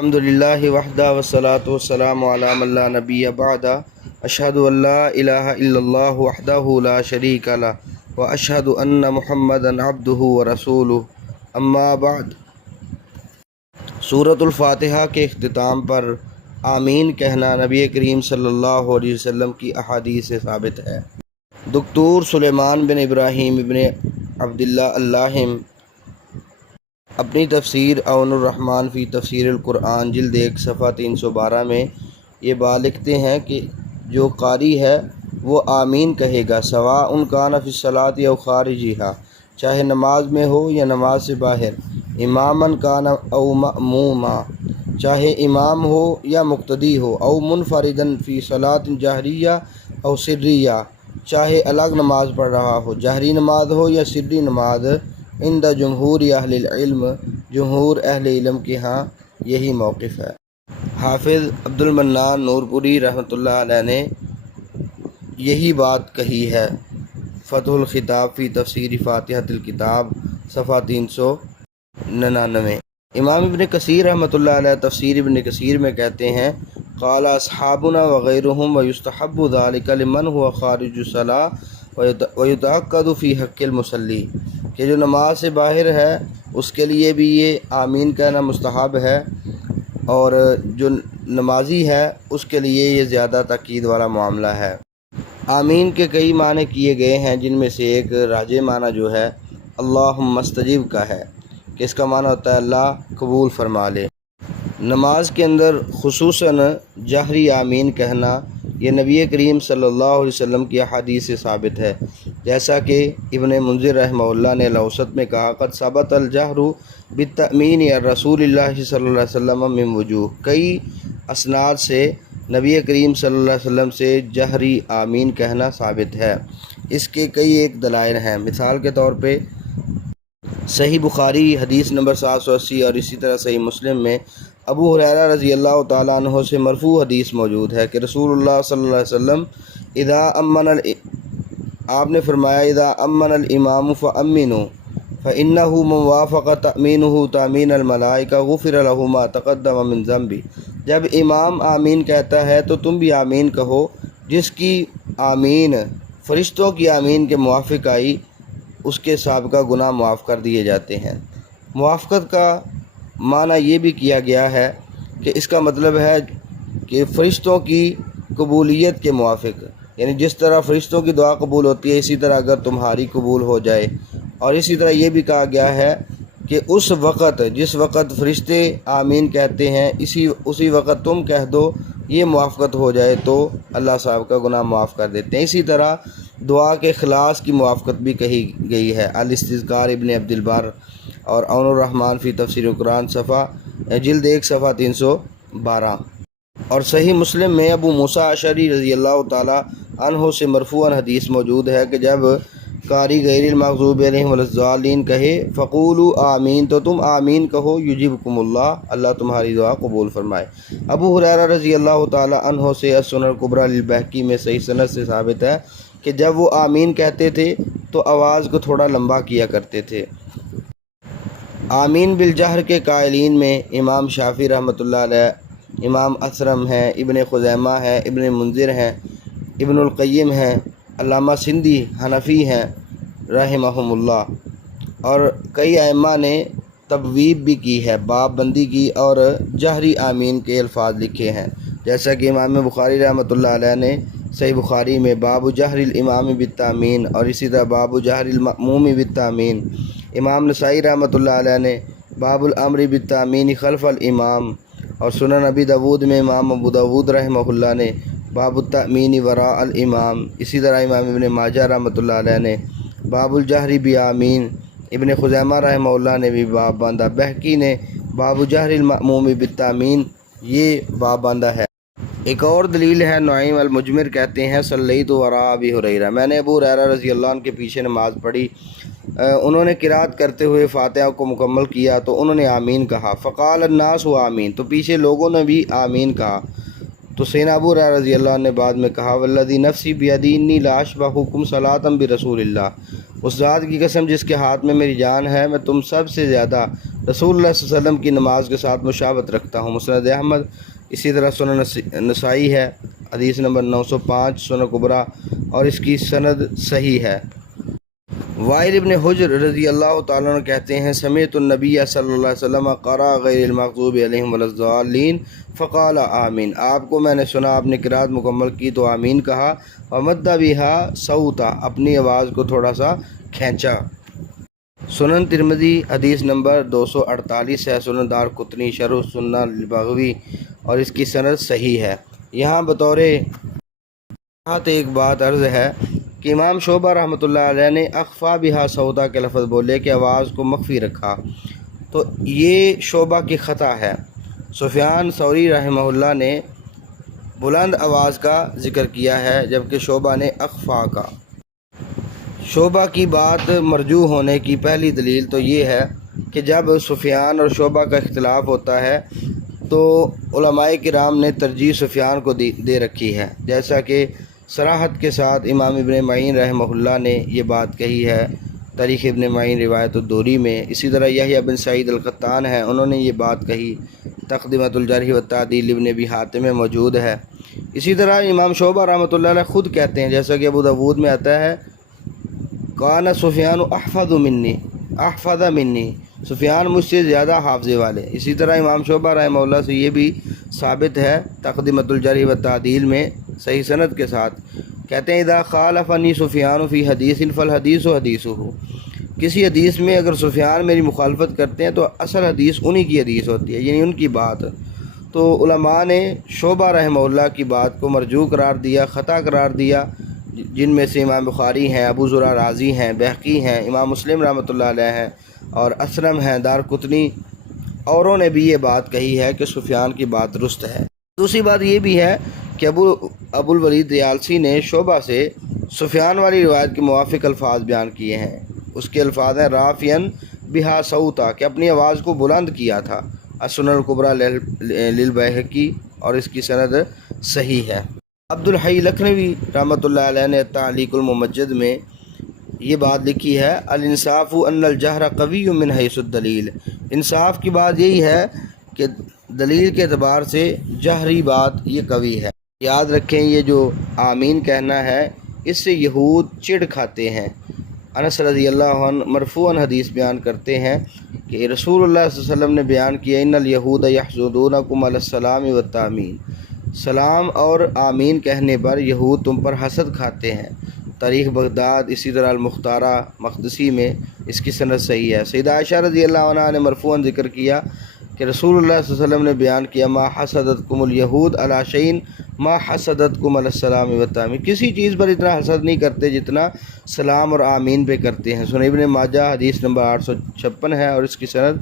الحمد للہ وحدہ والصلاۃ والسلام علی من لا نبی بعد اشہد ان لا الہ الا اللہ وحدہ لا شریک لہ واشہد ان محمدا عبدہ ورسولہ اما بعد۔ سورۃ الفاتحہ کے اختتام پر آمین کہنا نبی کریم صلی اللہ علیہ وسلم کی احادیث سے ثابت ہے۔ دکتور سلیمان بن ابراہیم بن عبداللہ اللاہم اپنی تفسیر عون الرحمن فی تفسیر القرآن جلد 1 صفحہ 312 میں یہ بات لکھتے ہیں کہ جو قاری ہے وہ آمین کہے گا، سواء کان فی الصلاۃ او خارجہا، چاہے نماز میں ہو یا نماز سے باہر، اماما کان او مأموما، چاہے امام ہو یا مقتدی ہو، او منفردا فی صلاۃ جہریہ او سریہ، چاہے الگ نماز پڑھ رہا ہو، جہری نماز ہو یا سری نماز۔ عند جمہور اہل العلم، جمہور اہل علم کے ہاں یہی موقف ہے۔ حافظ عبد المنان نور پوری رحمۃ اللہ علیہ نے یہی بات کہی ہے۔ فتح الخطاب فی تفسیر فاتحۃ الکتاب صفحہ 399۔ امام ابن کثیر رحمۃ اللہ علیہ تفسیر ابن کثیر میں کہتے ہیں، قال اصحابنا وغیرہم ویستحب ذلک لمن هو خارج الصلاۃ ویتعقد فی حق المصلی، کہ جو نماز سے باہر ہے اس کے لیے بھی یہ آمین کہنا مستحب ہے، اور جو نمازی ہے اس کے لیے یہ زیادہ تاکید والا معاملہ ہے۔ آمین کے کئی معنی کیے گئے ہیں، جن میں سے ایک راجح معنی جو ہے اللہم استجب کا ہے، کہ اس کا معنی ہوتا ہے اللہ قبول فرما لے۔ نماز کے اندر خصوصاً جہری آمین کہنا یہ نبی کریم صلی اللہ علیہ وسلم کی احادیث سے ثابت ہے، جیسا کہ ابن منذر رحمہ اللہ نے الاوسط میں کہا، قد ثبت الجہر بالتأمین رسول اللہ صلی اللہ علیہ وسلم من وجوہ، کئی اسناد سے نبی کریم صلی اللہ علیہ وسلم سے جہری آمین کہنا ثابت ہے۔ اس کے کئی ایک دلائل ہیں، مثال کے طور پہ صحیح بخاری حدیث نمبر 780 اور اسی طرح صحیح مسلم میں ابو ہریرہ رضی اللہ تعالیٰ عنہ سے مرفوع حدیث موجود ہے کہ رسول اللہ صلی اللہ علیہ وسلم آپ نے فرمایا، اذا امن الامام فامنوا فانه من وافق تأمینہ تأمین الملائکہ غفر له ما تقدم من ذنبہ، جب امام آمین کہتا ہے تو تم بھی آمین کہو، جس کی آمین فرشتوں کی آمین کے موافق آئی اس کے سابقہ گناہ معاف کر دیے جاتے ہیں۔ موافقت کا معنی یہ بھی کیا گیا ہے کہ اس کا مطلب ہے کہ فرشتوں کی قبولیت کے موافق، یعنی جس طرح فرشتوں کی دعا قبول ہوتی ہے اسی طرح اگر تمہاری قبول ہو جائے، اور اسی طرح یہ بھی کہا گیا ہے کہ اس وقت جس وقت فرشتے آمین کہتے ہیں اسی وقت تم کہہ دو، یہ موافقت ہو جائے تو اللہ صاحب کا گناہ معاف کر دیتے ہیں۔ اسی طرح دعا کے اخلاص کی موافقت بھی کہی گئی ہے۔ الاستذکار ابن عبد البر اور عون الرحمن فی تفسیر القرآن جلد 1 صفحہ 312۔ اور صحیح مسلم میں ابو موسیٰ اشعری رضی اللہ تعالیٰ عنہ سے مرفوعاً حدیث موجود ہے کہ جب قاری غیر المغضوب علیہم ولا الضالین کہے فقولوا آمین، تو تم آمین کہو، یجیبکم اللہ، اللہ تمہاری دعا قبول فرمائے۔ ابو ہریرہ رضی اللہ تعالیٰ عنہ سے السنن الکبریٰ للبیہقی میں صحیح سند سے ثابت ہے کہ جب وہ آمین کہتے تھے تو آواز کو تھوڑا لمبا کیا کرتے تھے۔ آمین بالجہر کے قائلین میں امام شافعی رحمۃ اللہ علیہ، امام اسرم ہیں، ابن خزیمہ ہیں، ابن منذر ہیں، ابن القیم ہیں، علامہ سندھی حنفی ہیں رحمہم اللہ، اور کئی ائمہ نے تبویب بھی کی ہے، باب بندی کی اور جہری آمین کے الفاظ لکھے ہیں، جیسا کہ امام بخاری رحمۃ اللہ علیہ نے صحیح بخاری میں باب جہر الامام بالتامین، اور اسی طرح باب جہر المأموم بالتامین۔ امام نسائی رحمۃ اللہ علیہ نے باب الامر بالتامین خلف الامام، اور سنن ابی داود میں امام ابو داود رحمہ اللہ نے باب التأمین وراء الامام۔ اسی طرح امام ابن ماجہ رحمۃ اللہ علیہ نے باب الجہر بآمین، ابن خزیمہ رحمہ اللہ نے بھی باب باندھا، بہقی نے باب جہر المأموم بالتامین یہ باب باندھا ہے۔ ایک اور دلیل ہے، نعیم المجمر کہتے ہیں صلیت وراء ابی ہریرہ، میں نے ابو ہریرہ رضی اللہ عنہ کے پیچھے نماز پڑھی، انہوں نے قرات کرتے ہوئے فاتحہ کو مکمل کیا تو انہوں نے آمین کہا، فقال الناس آمین، تو پیچھے لوگوں نے بھی آمین کہا، تو سیدنا ابو ہریرہ رضی اللہ عنہ نے بعد میں کہا، والذی نفسی بیدی انی لاشبہکم صلاۃ برسول اللہ، اس ذات کی قسم جس کے ہاتھ میں میری جان ہے میں تم سب سے زیادہ رسول اللہ صلی اللہ علیہ وسلم کی نماز کے ساتھ مشابہت رکھتا ہوں۔ مسند احمد، اسی طرح سنن نسائی ہے، حدیث نمبر 905، سنن کبریٰ، اور اس کی سند صحیح ہے۔ وائل ابن حجر رضی اللہ تعالیٰ عنہ کہتے ہیں سمعت النبی صلی اللہ علیہ وسلم قرأ غیر المغضوب علیہم ولا الضالین فقال آمین، آپ کو میں نے سنا آپ نے قرات مکمل کی تو آمین کہا، ومد بها صوتا، اپنی آواز کو تھوڑا سا کھینچا۔ سنن ترمذی حدیث نمبر 248 ہے، سنن دارقطنی شرح سنن البغوی، اور اس کی سند صحیح ہے۔ یہاں بطور ایک بات عرض ہے کہ امام شعبہ رحمۃ اللہ علیہ نے اخفا بہا صوتا کے لفظ بولے کہ آواز کو مخفی رکھا، تو یہ شعبہ کی خطا ہے۔ سفیان ثوری رحمہ اللہ نے بلند آواز کا ذکر کیا ہے، جبکہ شعبہ نے اخفا کا۔ شعبہ کی بات مرجوح ہونے کی پہلی دلیل تو یہ ہے کہ جب سفیان اور شعبہ کا اختلاف ہوتا ہے تو علماء کرام نے ترجیح سفیان کو دے رکھی ہے، جیسا کہ صراحت کے ساتھ امام ابن معین رحمہ اللہ نے یہ بات کہی ہے تاریخ ابن معین روایت الدوری میں۔ اسی طرح یحییٰ بن سعید القطان ہیں، انہوں نے یہ بات کہی، تقدمۃ الجرح والتعدیل ابن ابی حاتم میں موجود ہے۔ اسی طرح امام شعبہ رحمۃ اللہ علیہ خود کہتے ہیں، جیسا کہ ابو داود میں آتا ہے، کان سفیان احفظ منی، سفیان مجھ سے زیادہ حافظے والے۔ اسی طرح امام شعبہ رحمہ اللہ سے یہ بھی ثابت ہے تقدمۃ الجرح والتعدیل میں صحیح سند کے ساتھ، کہتے ہیں اذا خالفنی سفیان فی حدیث فالحدیث حدیثہ، کسی حدیث میں اگر سفیان میری مخالفت کرتے ہیں تو اصل حدیث انہی کی حدیث ہوتی ہے، یعنی ان کی بات۔ تو علماء نے شعبہ رحمہ اللہ کی بات کو مرجوح قرار دیا، خطا قرار دیا، جن میں سے امام بخاری ہیں، ابو زرع رازی ہیں، بہقی ہیں، امام مسلم رحمۃ اللہ علیہ ہیں، اور اسلم ہیں، دارقطنی، اوروں نے بھی یہ بات کہی ہے کہ سفیان کی بات درست ہے۔ دوسری بات یہ بھی ہے کہ ابو الولید دیالسی نے شعبہ سے سفیان والی روایت کے موافق الفاظ بیان کیے ہیں۔ اس کے الفاظ ہیں رافعاً بہا صوتا، کہ اپنی آواز کو بلند کیا تھا، السنن الکبریٰ للبیہقی، اور اس کی سند صحیح ہے۔ عبد الحی لکھنوی رحمۃ اللہ علیہ نے تعلیق الممجد میں یہ بات لکھی ہے، الانصاف ان الجہر قوی من حیث الدلیل، انصاف کی بات یہی ہے کہ دلیل کے اعتبار سے جہری بات یہ قوی ہے۔ یاد رکھیں یہ جو آمین کہنا ہے اس سے یہود چڑ کھاتے ہیں۔ انس رضی اللہ عنہ مرفوعاً حدیث بیان کرتے ہیں کہ رسول اللہ صلی اللہ علیہ وسلم نے بیان کیا ان الیہود یحسدونکم علی السلام والتامین، سلام اور آمین کہنے پر یہود تم پر حسد کھاتے ہیں۔ تاریخ بغداد، اسی طرح المختارہ مقدسی میں اس کی سند صحیح ہے۔ سیدہ عائشہ رضی اللہ عنہ نے مرفوعاً ذکر کیا کہ رسول اللہ صلی اللہ علیہ وسلم نے بیان کیا ما حسدتکم الیہود علی شیء ما حسدتکم علی السلام والتامین، کسی چیز پر اتنا حسد نہیں کرتے جتنا سلام اور آمین پہ کرتے ہیں۔ سنن ابن ماجہ حدیث نمبر 856 ہے، اور اس کی سند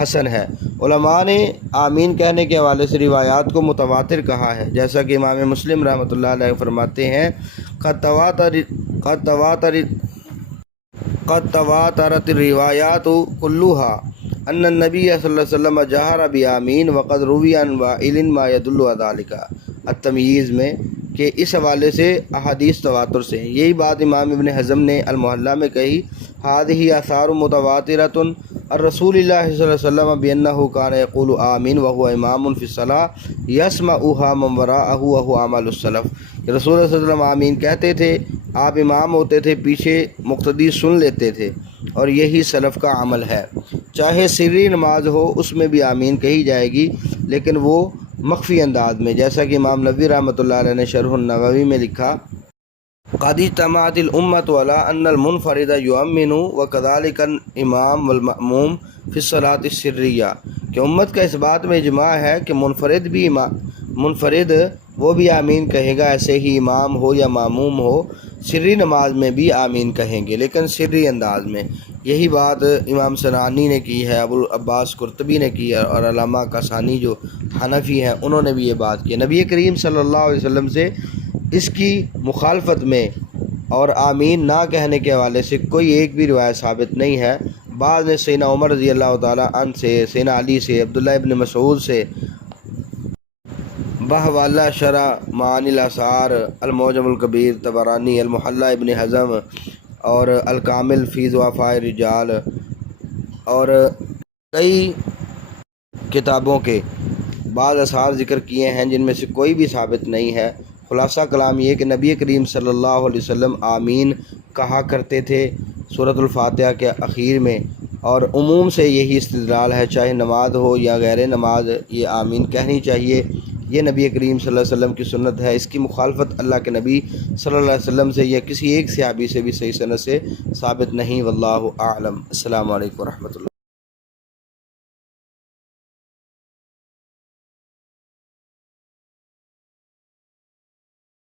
حسن ہے۔ علماء نے آمین کہنے کے حوالے سے روایات کو متواتر کہا ہے، جیسا کہ امام مسلم رحمۃ اللہ علیہ فرماتے ہیں قد تواترت الروایات كلها ان النبی صلی اللہ علیہ وسلم جہر بآمین وقد روی عن وائل ما يدل على ذلك التمییز میں، کہ اس حوالے سے احادیث تواتر سے ہیں۔ یہی بات امام ابن حزم نے المحلہ میں کہی، هذه آثار متواترۃ الرسول اللہ صلی اللہ علیہ وسلم بأنه كان يقول آمین وهو امام في الصلاة يسمعها من وراءه وهو عمل السلف، کہ رسول اللہ صلی اللہ علیہ وسلم آمین کہتے تھے، آپ امام ہوتے تھے، پیچھے مقتدی سن لیتے تھے، اور یہی سلف کا عمل ہے۔ چاہے سری نماز ہو اس میں بھی آمین کہی جائے گی، لیکن وہ مخفی انداز میں، جیسا کہ امام نووی رحمۃ اللہ علیہ نے شرح النووی میں لکھا قد اجتمعت الامۃ علی ان المنفرد یؤمن وکذلک الامام والمأموم فی الصلاۃ السریہ، کہ امت کا اس بات میں اجماع ہے کہ منفرد وہ بھی آمین کہے گا، ایسے ہی امام ہو یا معموم ہو سری نماز میں بھی آمین کہیں گے، لیکن سری انداز میں۔ یہی بات امام سنانی نے کی ہے، ابو العباس قرطبی نے کی ہے، اور علامہ کاسانی جو حنفی ہیں انہوں نے بھی یہ بات کی۔ نبی کریم صلی اللہ علیہ وسلم سے اس کی مخالفت میں اور آمین نہ کہنے کے حوالے سے کوئی ایک بھی روایت ثابت نہیں ہے۔ بعض نے سیدنا عمر رضی اللہ تعالیٰ عنہ سے، سیدنا علی سے، عبداللہ ابن مسعود سے، بحوالہ شرح معانی الاثار، المعجم الکبیر طبرانی، المحلہ ابن حزم، اور الکامل فی ضعفاء الرجال، اور کئی کتابوں کے بعض اثار ذکر کیے ہیں جن میں سے کوئی بھی ثابت نہیں ہے۔ خلاصہ کلام یہ کہ نبی کریم صلی اللہ علیہ وسلم آمین کہا کرتے تھے سورۃ الفاتحہ کے اخیر میں، اور عموم سے یہی استدلال ہے، چاہے نماز ہو یا غیر نماز یہ آمین کہنی چاہیے۔ یہ نبی کریم صلی اللہ علیہ وسلم کی سنت ہے۔ اس کی مخالفت اللہ کے نبی صلی اللہ علیہ وسلم سے یا کسی ایک صحابی سے بھی صحیح سند سے ثابت نہیں۔ واللہ اعلم۔ السلام علیکم ورحمۃ اللہ۔